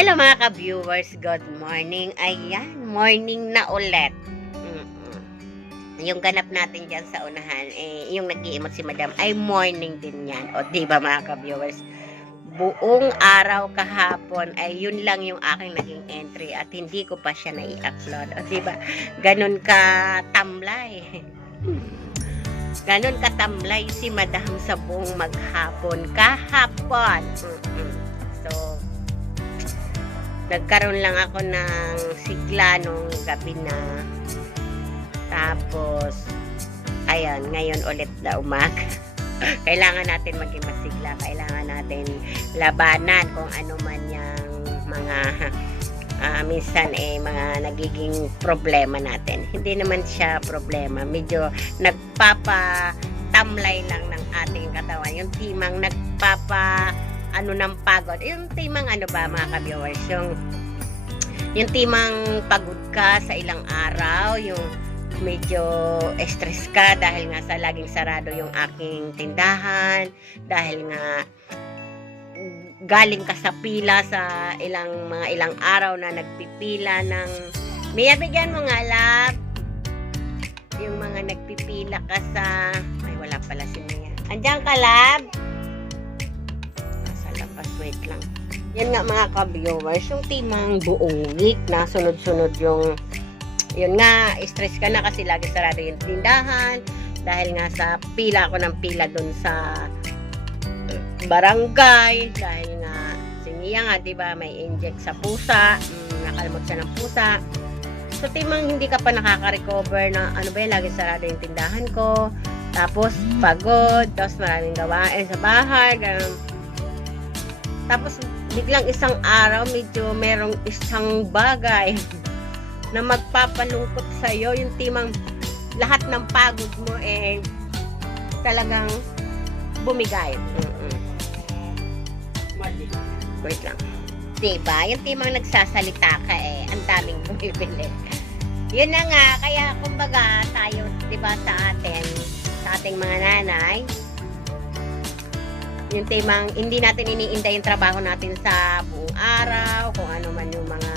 Hello mga ka-viewers, good morning. Ayan, morning na ulit. Mm-mm. Yung ganap natin dyan sa unahan, eh, yung nag-iimot si madam, ay morning din yan. O di ba mga ka-viewers? Buong araw kahapon, ay yun lang yung aking naging entry at hindi ko pa siya na-i-upload. O di ba? Ganun ka tamlay. Ganon katamlay si madam sa buong maghapon kahapon. Mm-mm. So, nagkaroon lang ako ng sigla nung gabi na. Tapos, ayan, ngayon ulit na umaga. kailangan natin maging masigla. Kailangan natin labanan kung ano man yung mga ah, minsan eh mga nagiging problema natin. Hindi naman siya problema. Medyo nagpapa tamlay lang ng ating katawan. Yung timang nagpapa ano ng pagod. Yung timang ano ba mga ka-viewers, yung yung timang pagod ka sa ilang araw, yung medyo stress ka dahil nga sa laging sarado yung aking tindahan, dahil nga galing ka sa pila sa ilang mga ilang araw na nagpipila ng Mia, bigyan mo nga, love. Yung mga nagpipila ka sa... Ay, wala pala si Mia. Andiyan ka, love? Wait lang. Yan nga mga ka-viewers, yung timang buong week na sunod-sunod yung yun nga, stress ka na kasi lagi sarado yung tindahan dahil nga sa pila ako ng pila dun sa barangay dahil nga si nga, di ba, may inject sa pusa, mm, nakalimot siya ng pusa. So, timang hindi ka pa nakaka-recover na ano ba yan, lagi sarado yung tindahan ko. Tapos, pagod, tapos maraming gawain sa bahay, ganun. Tapos, biglang isang araw, medyo merong isang bagay na magpapalungkot sa'yo, yung timang lahat ng pagod mo eh talagang bumigay. Mm-mm. Wait lang. Diba? Yung timang nagsasalita ka eh, ang daming bumibili. Yun na nga, kaya kumbaga tayo, di ba sa atin, sa ating mga nanay, yung timang hindi natin iniinda yung trabaho natin sa buong araw, kung ano man yung mga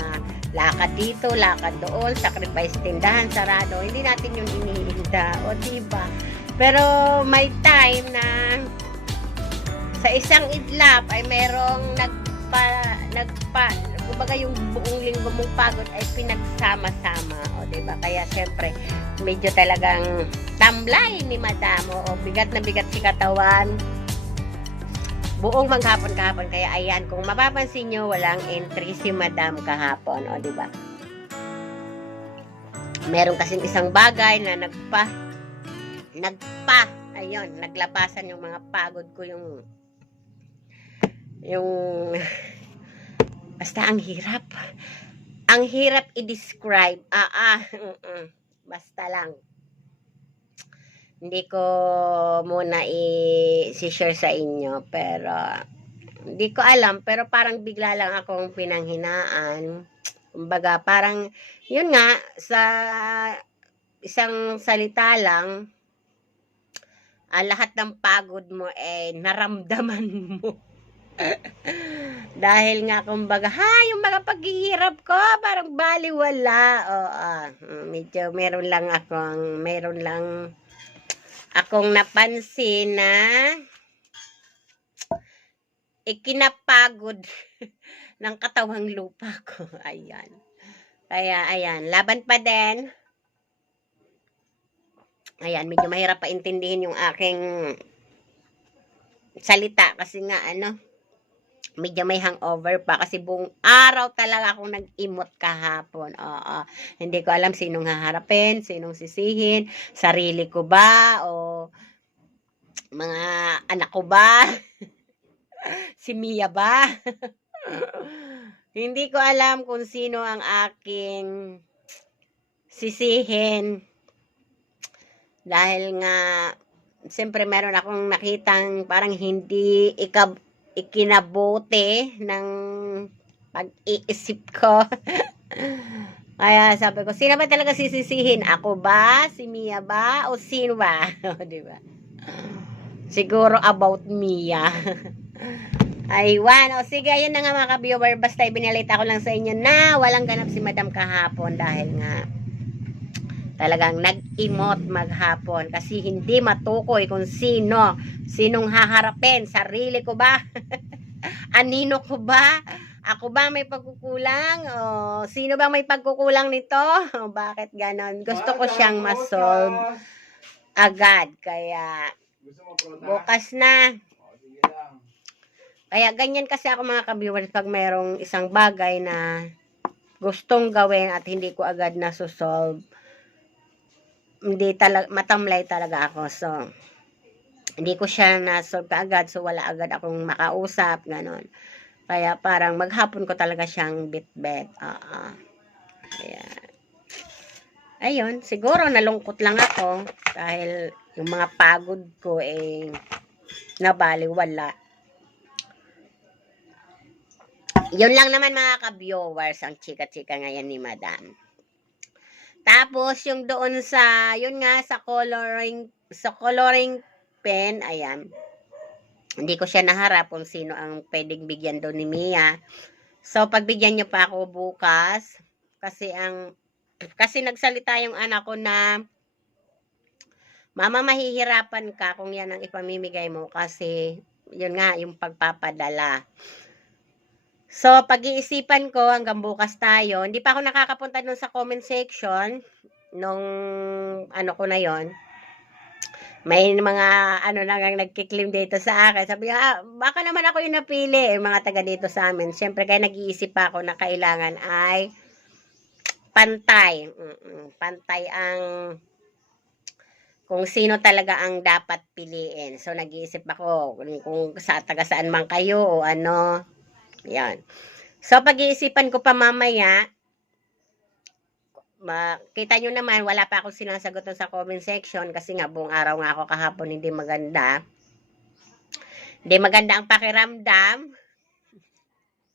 lakad dito, lakad doon, sacrifice tindahan, sarado, hindi natin yung iniinda, o diba? Pero may time na sa isang idlap ay merong nagpa, nagpa, kumbaga yung buong linggo mong pagod ay pinagsama-sama, o diba? Kaya syempre, medyo talagang tamlay ni madamo, o bigat na bigat si katawan, buong maghapon kahapon. Kaya ayan, kung mapapansin nyo, walang entry si Madam kahapon. O, ba? Meron kasing isang bagay na nagpa, nagpa, ayun, naglabasan yung mga pagod ko, yung, yung, basta ang hirap. Ang hirap i-describe. Ah, ah, mm, mm. basta lang hindi ko muna i-share sa inyo pero hindi ko alam. Pero parang bigla lang akong pinanghinaan. Kumbaga parang yun nga sa isang salita lang ah, lahat ng pagod mo eh naramdaman mo. Dahil nga kumbaga ha yung mga paghihirap ko parang baliwala. Oo ah, medyo meron lang akong meron lang akong napansin na ikinapagod ng katawang lupa ko. Ayan. Kaya, ayan. Laban pa din. Ayan, medyo mahirap pa intindihin yung aking salita kasi nga, ano, medyo may hangover pa kasi buong araw talaga akong nag-imot kahapon. Oo. Hindi ko alam sinong haharapin, sinong sisihin, sarili ko ba o mga anak ko ba? si Mia ba? Hindi ko alam kung sino ang aking sisihin. Dahil nga, siyempre meron akong nakitang parang hindi ikab ikinabuti ng pag-iisip ko. Kaya sabi ko, sino ba talaga sisisihin? Ako ba? Si Mia ba? O sino ba? di ba? Siguro about Mia. Aywan. O sige, ayun na nga mga ka-viewer. Basta ibinalita ko lang sa inyo na walang ganap si Madam kahapon dahil nga talagang nag-emote maghapon kasi hindi matukoy kung sino, sinong haharapin. Sarili ko ba? Anino ko ba? Ako ba may pagkukulang? O sino bang may pagkukulang nito? O, bakit ganon? Gusto ko siyang masolve agad. Kaya bukas na. Kaya ganyan kasi ako mga ka-viewers pag mayroong isang bagay na gustong gawin at hindi ko agad na-solve. Hindi talaga, matamlay talaga ako. So, hindi ko siya na-solve kaagad. So, wala agad akong makausap. Ganon. Kaya parang maghapon ko talaga siyang bit-bit. Oo. Kaya, ayun. Siguro nalungkot lang ako dahil yung mga pagod ko eh nabaliwala. Yun lang naman mga ka-viewers ang chika-chika ngayon ni Madam. Tapos yung doon sa yun nga sa coloring sa coloring pen, ayan. Hindi ko siya naharap kung sino ang pwedeng bigyan doon ni Mia. So pagbigyan niyo pa ako bukas kasi ang kasi nagsalita yung anak ko na Mama, mahihirapan ka kung yan ang ipamimigay mo kasi yun nga, yung pagpapadala. So, pag-iisipan ko hanggang bukas tayo. Hindi pa ako nakakapunta dun sa comment section nung ano ko na yon. May mga ano na nga nagkiklim dito sa akin. Sabi ah, baka naman ako yung napili, yung mga taga dito sa amin. Siyempre, kaya nag-iisip pa ako na kailangan ay pantay. Mm-mm, pantay ang kung sino talaga ang dapat piliin. So, nag-iisip ako kung sa taga saan man kayo o ano. Yan. So, pag-iisipan ko pa mamaya, makita nyo naman, wala pa akong sinasagot sa comment section kasi nga buong araw nga ako kahapon hindi maganda. Hindi maganda ang pakiramdam.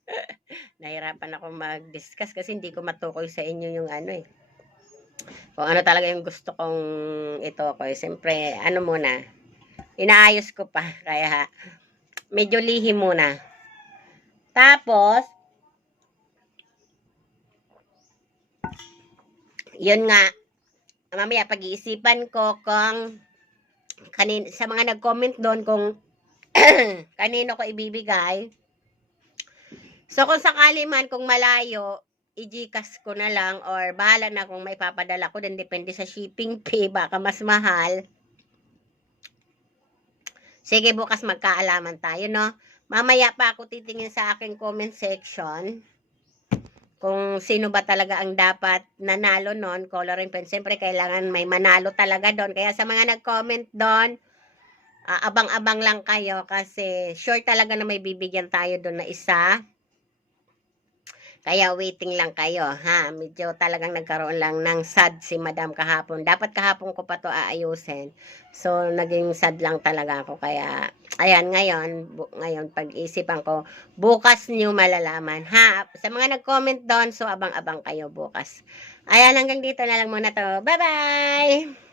Nahirapan ako mag-discuss kasi hindi ko matukoy sa inyo yung ano eh. Kung ano talaga yung gusto kong ito ko. Eh. Siyempre, ano muna, inaayos ko pa. Kaya, medyo lihim muna. Tapos, yun nga, mamaya pag-iisipan ko kung kanin, sa mga nag-comment doon kung kanino ko ibibigay. So, kung sakali man, kung malayo, i-gcash ko na lang or bahala na kung may papadala ko din. Depende sa shipping fee baka mas mahal. Sige bukas magkaalaman tayo no mamaya pa ako titingin sa aking comment section kung sino ba talaga ang dapat nanalo nun coloring pen. Siyempre kailangan may manalo talaga doon kaya sa mga nag-comment doon ah, abang-abang lang kayo kasi sure talaga na may bibigyan tayo doon na isa kaya waiting lang kayo, ha? Medyo talagang nagkaroon lang ng sad si Madam kahapon. Dapat kahapon ko pa to aayusin. So, naging sad lang talaga ako. Kaya, ayan, ngayon, ngayon, pag-isipan ko, bukas niyo malalaman, ha? Sa mga nag-comment doon, so abang-abang kayo bukas. Ayan, hanggang dito na lang muna to. Bye-bye!